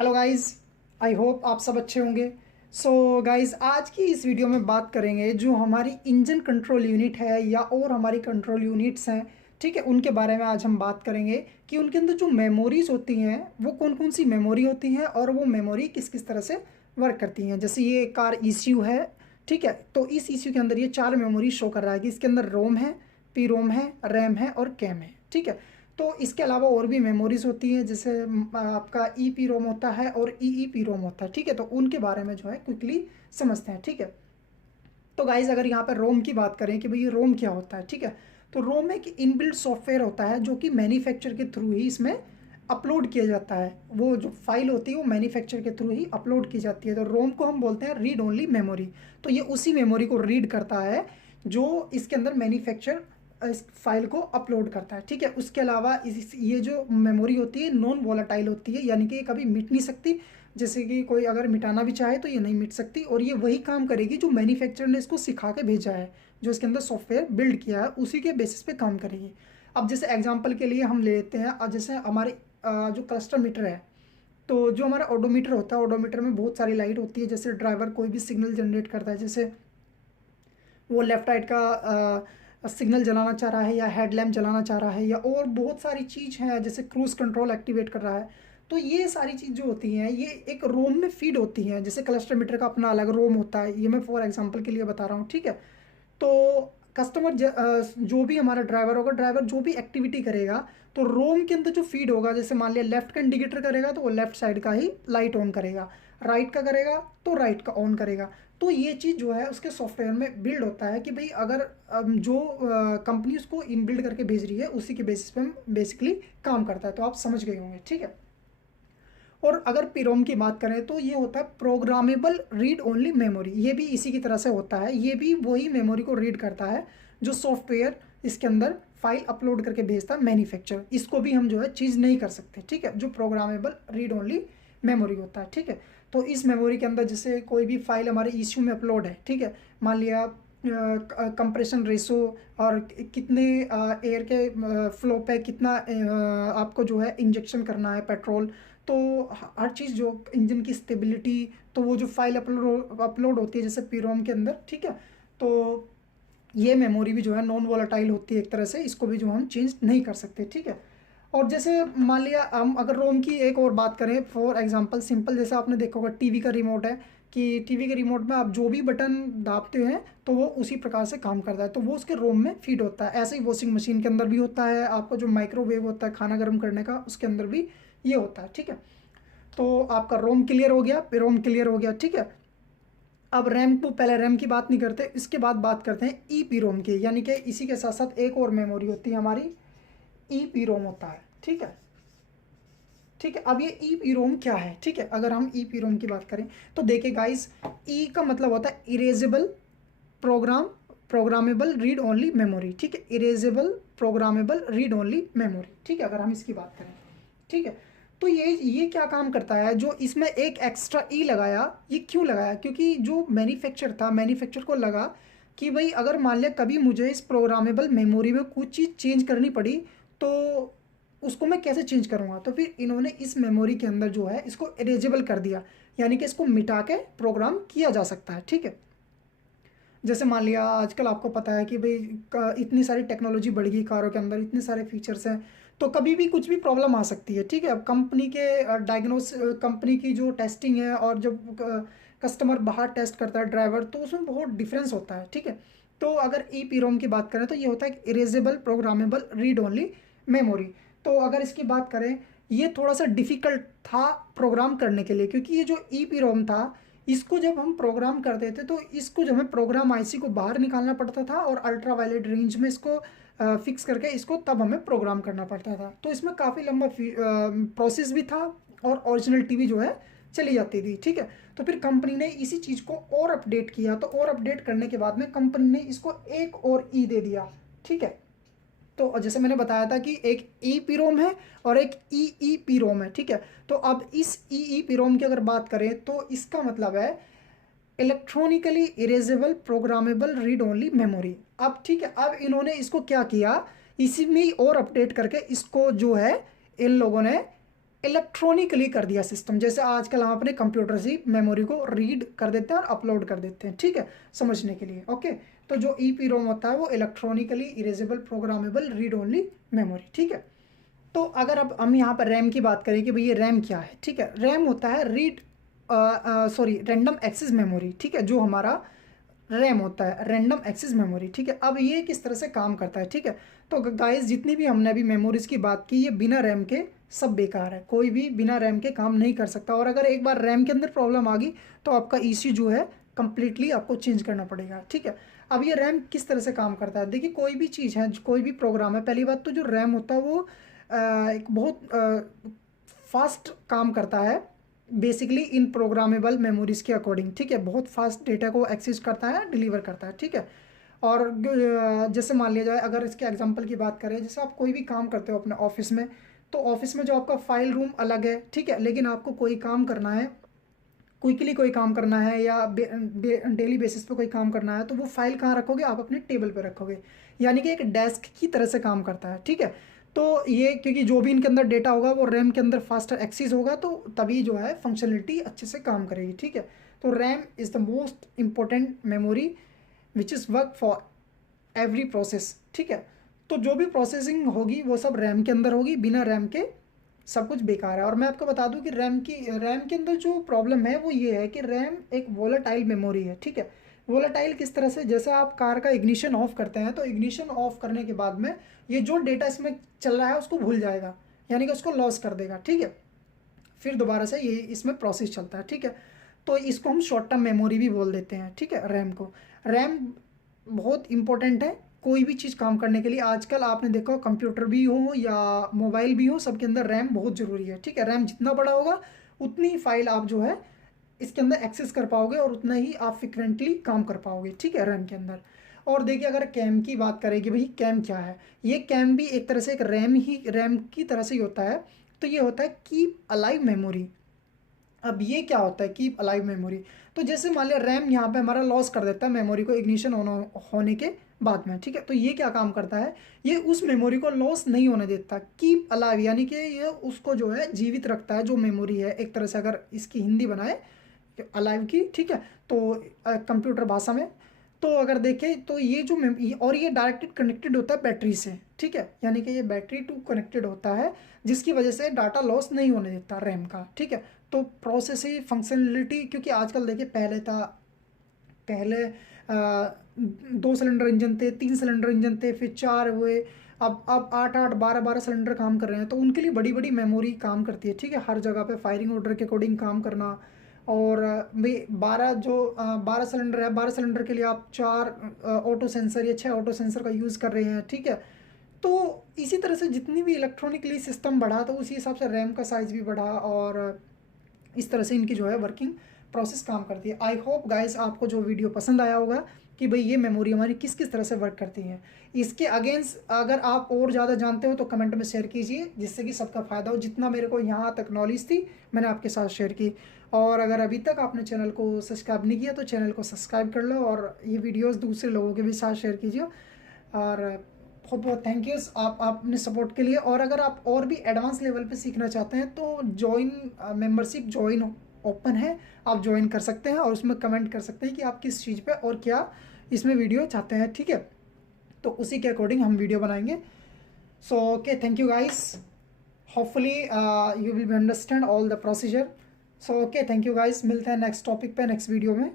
Hello guys, I hope आप सब अच्छे होंगे। सो गाइस, आज की इस वीडियो में बात करेंगे जो हमारी इंजन कंट्रोल यूनिट है या और हमारी कंट्रोल यूनिट्स हैं, ठीक है, उनके बारे में आज हम बात करेंगे कि उनके अंदर जो मेमोरीज होती हैं वो कौन कौन सी मेमोरी होती हैं और वो मेमोरी किस किस तरह से वर्क करती हैं। जैसे ये कार ईसीयू है, ठीक है, तो इस ईसीयू के अंदर ये चार मेमोरी शो कर रहा है कि इसके अंदर रोम है, पी रोम है, रैम है और कैम है, ठीक है। तो इसके अलावा और भी मेमोरीज होती हैं, जैसे आपका ई पी रोम होता है और ई पी रोम होता है, ठीक है। तो उनके बारे में जो है क्विकली समझते हैं, ठीक है। तो गाइज अगर यहाँ पर रोम की बात करें कि भाई ये रोम क्या होता है, ठीक है, तो रोम एक इनबिल्ट सॉफ्टवेयर होता है जो कि मैन्युफैक्चर के थ्रू ही इसमें अपलोड किया जाता है। वो जो फाइल होती है वो मैन्युफैक्चर के थ्रू ही अपलोड की जाती है। तो रोम को हम बोलते हैं रीड ओनली मेमोरी। तो ये उसी मेमोरी को रीड करता है जो इसके अंदर मैन्युफैक्चर इस फाइल को अपलोड करता है, ठीक है। उसके अलावा ये जो मेमोरी होती है नॉन वोलाटाइल होती है, यानी कि ये कभी मिट नहीं सकती। जैसे कि कोई अगर मिटाना भी चाहे तो ये नहीं मिट सकती और ये वही काम करेगी जो मैन्युफैक्चरर ने इसको सिखा के भेजा है, जो इसके अंदर सॉफ्टवेयर बिल्ड किया है उसी के बेसिस पे काम करेगी। अब जैसे एग्जांपल के लिए हम ले लेते हैं, जैसे हमारे जो क्लस्टर मीटर है, तो जो हमारा ओडोमीटर होता है, ओडोमीटर में बहुत सारी लाइट होती है। जैसे ड्राइवर कोई भी सिग्नल जनरेट करता है, जैसे वो लेफ्ट राइट का सिग्नल जलाना चाह रहा है या हेडलैम्प जलाना चाह रहा है या और बहुत सारी चीज़ हैं, जैसे क्रूज कंट्रोल एक्टिवेट कर रहा है। तो ये सारी चीज़ जो होती हैं ये एक रोम में फीड होती हैं। जैसे क्लस्टर मीटर का अपना अलग रोम होता है, ये मैं फॉर एग्जांपल के लिए बता रहा हूँ, ठीक है। तो कस्टमर जो भी हमारा ड्राइवर होगा, ड्राइवर जो भी एक्टिविटी करेगा तो रोम के अंदर जो फीड होगा, जैसे मान लिया लेफ्ट का इंडिकेटर करेगा तो वो लेफ्ट साइड का ही लाइट ऑन करेगा, राइट का करेगा तो राइट का ऑन करेगा। तो ये चीज़ जो है उसके सॉफ्टवेयर में बिल्ड होता है कि भाई अगर जो कंपनी उसको इन बिल्ड करके भेज रही है उसी के बेसिस पे बेसिकली काम करता है। तो आप समझ गए होंगे, ठीक है। और अगर पीरोम की बात करें तो ये होता है प्रोग्रामेबल रीड ओनली मेमोरी। ये भी इसी की तरह से होता है, ये भी वही मेमोरी को रीड करता है जो सॉफ्टवेयर इसके अंदर फाइल अपलोड करके भेजता है मैन्युफैक्चर। इसको भी हम जो है चीज़ नहीं कर सकते, ठीक है, जो प्रोग्रामेबल रीड ओनली मेमोरी होता है, ठीक है। तो इस मेमोरी के अंदर जैसे कोई भी फाइल हमारे इश्यू में अपलोड है, ठीक है, मान लिया कंप्रेशन रेशो और कितने एयर के फ्लो पे कितना आपको जो है इंजेक्शन करना है पेट्रोल, तो हर चीज़ जो इंजन की स्टेबिलिटी, तो वो जो फाइल अपलोड होती है जैसे पीरोम के अंदर, ठीक है। तो ये मेमोरी भी जो है नॉन वोलाटाइल होती है एक तरह से, इसको भी जो हम चेंज नहीं कर सकते, ठीक है। और जैसे मान लिया हम अगर रोम की एक और बात करें, फॉर एग्जांपल सिंपल, जैसे आपने देखा होगा टीवी का रिमोट है कि टीवी के रिमोट में आप जो भी बटन दाबते हैं तो वो उसी प्रकार से काम करता है, तो वो उसके रोम में फीड होता है। ऐसे ही वॉशिंग मशीन के अंदर भी होता है, आपको जो माइक्रोवेव होता है खाना गर्म करने का उसके अंदर भी ये होता है, ठीक है। तो आपका रोम क्लियर हो गया, रोम क्लियर हो गया, ठीक है। अब रैम को, पहले रैम की बात नहीं करते, इसके बाद बात करते हैं ई पी रोम की, यानी कि इसी के साथ साथ एक और मेमोरी होती है हमारी, ई पी रोम होता है, ठीक है। ठीक है, अब ये ई पी रोम क्या है, ठीक है, अगर हम ई पी रोम की बात करें तो देखिए गाइस, ई का मतलब होता है erasable programmable read only memory, ठीक है, erasable programmable read only memory, ठीक है, अगर हम इसकी बात करें, ठीक है। तो ये क्या काम करता है, जो इसमें एक एक्स्ट्रा ई लगाया, ये क्यों लगाया, क्योंकि जो मैन्युफैक्चर था, मैन्युफैक्चर को लगा कि भाई अगर मान लिया कभी मुझे इस प्रोग्रामेबल मेमोरी में कुछ चीज़ चेंज करनी पड़ी तो उसको मैं कैसे चेंज करूँगा। तो फिर इन्होंने इस मेमोरी के अंदर जो है इसको इरेजेबल कर दिया, यानी कि इसको मिटा के प्रोग्राम किया जा सकता है, ठीक है। जैसे मान लिया आजकल आपको पता है कि भाई इतनी सारी टेक्नोलॉजी बढ़ गई, कारों के अंदर इतने सारे फीचर्स हैं, तो कभी भी कुछ भी प्रॉब्लम आ सकती है, ठीक है। अब कंपनी के कंपनी की जो टेस्टिंग है और जब कस्टमर बाहर टेस्ट करता है ड्राइवर, तो उसमें बहुत डिफरेंस होता है, ठीक है। तो अगर ई पी रोम की बात करें तो ये होता है erasable programmable read only memory. तो अगर इसकी बात करें, ये थोड़ा सा डिफ़िकल्ट था प्रोग्राम करने के लिए, क्योंकि ये जो ई पी रोम था इसको जब हम प्रोग्राम करते थे तो इसको जो हमें प्रोग्राम आईसी को बाहर निकालना पड़ता था और अल्ट्रा वायलेट रेंज में इसको फिक्स करके इसको तब हमें प्रोग्राम करना पड़ता था। तो इसमें काफ़ी लंबा प्रोसेस भी था और ओरिजिनल टीवी जो है चली जाती थी, ठीक है। तो फिर कंपनी ने इसी चीज़ को और अपडेट किया, तो और अपडेट करने के बाद में कंपनी ने इसको एक और ई दे दिया, ठीक है। तो जैसे मैंने बताया था कि एक ई पी रोम है और एक ई पी रोम है, ठीक है। तो अब इस ई पी रोम की अगर बात करें तो इसका मतलब है electronically erasable programmable read only memory. अब ठीक है, अब इन्होंने इसको क्या किया, इसी में ही और अपडेट करके इसको जो है इन लोगों ने इलेक्ट्रॉनिकली कर दिया सिस्टम। जैसे आजकल हम अपने कंप्यूटर से मेमोरी को रीड कर देते हैं और अपलोड कर देते हैं, ठीक है, समझने के लिए। ओके, तो जो EEPROM होता है वो electronically erasable programmable read only memory, ठीक है। तो अगर अब हम यहाँ पर रैम की बात करें कि भाई ये रैम क्या है, ठीक है, रैम होता है रैंडम एक्सेस मेमोरी, ठीक है, जो हमारा रैम होता है रैंडम एक्सेस मेमोरी, ठीक है। अब ये किस तरह से काम करता है, ठीक है। तो गाइस जितनी भी हमने अभी मेमोरीज की बात की, ये बिना रैम के सब बेकार है, कोई भी बिना रैम के काम नहीं कर सकता। और अगर एक बार रैम के अंदर प्रॉब्लम आ गई तो आपका ECU जो है कंप्लीटली आपको चेंज करना पड़ेगा, ठीक है। अब ये रैम किस तरह से काम करता है, देखिए कोई भी चीज़ है, कोई भी प्रोग्राम है, पहली बात तो जो रैम होता है वो एक बहुत फास्ट काम करता है बेसिकली इन प्रोग्रामेबल मेमोरीज के अकॉर्डिंग, ठीक है, बहुत फास्ट डेटा को एक्सेस करता है, डिलीवर करता है, ठीक है। और जैसे मान लिया जाए, अगर इसके एग्जांपल की बात करें, जैसे आप कोई भी काम करते हो अपने ऑफिस में, तो ऑफिस में जो आपका फाइल रूम अलग है, ठीक है, लेकिन आपको कोई काम करना है, क्विकली कोई काम करना है या डेली बेसिस पे कोई काम करना है, तो वो फाइल कहाँ रखोगे, आप अपने टेबल पे रखोगे, यानी कि एक डेस्क की तरह से काम करता है, ठीक है। तो ये क्योंकि जो भी इनके अंदर डेटा होगा वो रैम के अंदर फास्टर एक्सेस होगा, तो तभी जो है फंक्शनलिटी अच्छे से काम करेगी, ठीक है। तो RAM is the most important memory which is work for every process, ठीक है। तो जो भी प्रोसेसिंग होगी वो सब रैम के अंदर होगी, बिना रैम के सब कुछ बेकार है। और मैं आपको बता दूं कि रैम के अंदर जो प्रॉब्लम है वो ये है कि रैम एक वोलेटाइल मेमोरी है, ठीक है। वोलेटाइल किस तरह से, जैसे आप कार का इग्निशन ऑफ करते हैं, तो इग्निशन ऑफ करने के बाद में ये जो डेटा इसमें चल रहा है उसको भूल जाएगा, यानी कि उसको लॉस कर देगा, ठीक है। फिर दोबारा से ये इसमें प्रोसेस चलता है, ठीक है। तो इसको हम शॉर्ट टर्म मेमोरी भी बोल देते हैं, ठीक है, रैम को। रैम बहुत इंपॉर्टेंट है कोई भी चीज़ काम करने के लिए। आजकल आपने देखा कंप्यूटर भी हो या मोबाइल भी हो, सबके अंदर रैम बहुत ज़रूरी है, ठीक है। रैम जितना बड़ा होगा उतनी फाइल आप जो है इसके अंदर एक्सेस कर पाओगे और उतना ही आप फ्रिक्वेंटली काम कर पाओगे, ठीक है, रैम के अंदर। और देखिए अगर कैम की बात करें कि भाई कैम क्या है, ये कैम भी एक तरह से एक रैम की तरह से ही होता है। तो ये होता है कीप अलाइव मेमोरी। अब ये क्या होता है कीप अलाइव मेमोरी, तो जैसे मान लिया रैम यहाँ पे हमारा लॉस कर देता है मेमोरी को इग्निशन होने के बाद में, ठीक है। तो ये क्या काम करता है, ये उस मेमोरी को लॉस नहीं होने देता, कीप अलाइव, यानी कि ये उसको जो है जीवित रखता है, जो मेमोरी है एक तरह से अगर इसकी हिंदी बनाए अलाइव की, ठीक है, तो कंप्यूटर भाषा में। तो अगर देखें तो ये जो और ये डायरेक्टली कनेक्टेड होता है बैटरी से, ठीक है, यानी कि ये बैटरी टू कनेक्टेड होता है, जिसकी वजह से डाटा लॉस नहीं होने देता रैम का, ठीक है। तो प्रोसेस ही फंक्शनलिटी, क्योंकि आजकल देखिए पहले 2 सिलेंडर इंजन थे, 3 सिलेंडर इंजन थे, फिर 4 हुए, अब 8-8 12-12 सिलेंडर काम कर रहे हैं। तो उनके लिए बड़ी बड़ी मेमोरी काम करती है, ठीक है, हर जगह पे फायरिंग ऑर्डर के अकॉर्डिंग काम करना। और भाई 12 सिलेंडर है, 12 सिलेंडर के लिए आप 4 ऑटो सेंसर या 6 ऑटो सेंसर का यूज़ कर रहे हैं, ठीक है। तो इसी तरह से जितनी भी इलेक्ट्रॉनिकली सिस्टम बढ़ा, तो उसी हिसाब से रैम का साइज़ भी बढ़ा, और इस तरह से इनकी जो है वर्किंग प्रोसेस काम करती है। आई होप गाइस आपको जो वीडियो पसंद आया होगा कि भाई ये मेमोरी हमारी किस किस तरह से वर्क करती है। इसके अगेंस्ट अगर आप और ज़्यादा जानते हो तो कमेंट में शेयर कीजिए, जिससे कि सबका फ़ायदा हो। जितना मेरे को यहाँ तक नॉलेज थी मैंने आपके साथ शेयर की। और अगर अभी तक आपने चैनल को सब्सक्राइब नहीं किया तो चैनल को सब्सक्राइब कर लो, और ये वीडियोज़ दूसरे लोगों के भी साथ शेयर कीजिए। और बहुत बहुत थैंक यू आप अपने सपोर्ट के लिए। और अगर आप और भी एडवांस लेवल पे सीखना चाहते हैं तो मेंबरशिप ज्वाइन ओपन है, आप ज्वाइन कर सकते हैं, और उसमें कमेंट कर सकते हैं कि आप किस चीज़ पे और क्या इसमें वीडियो चाहते हैं, ठीक है। तो उसी के अकॉर्डिंग हम वीडियो बनाएंगे। So okay, thank you guys, hopefully you will be understand all the procedure. So okay, thank you guys, मिलते हैं नेक्स्ट टॉपिक पे नेक्स्ट वीडियो में।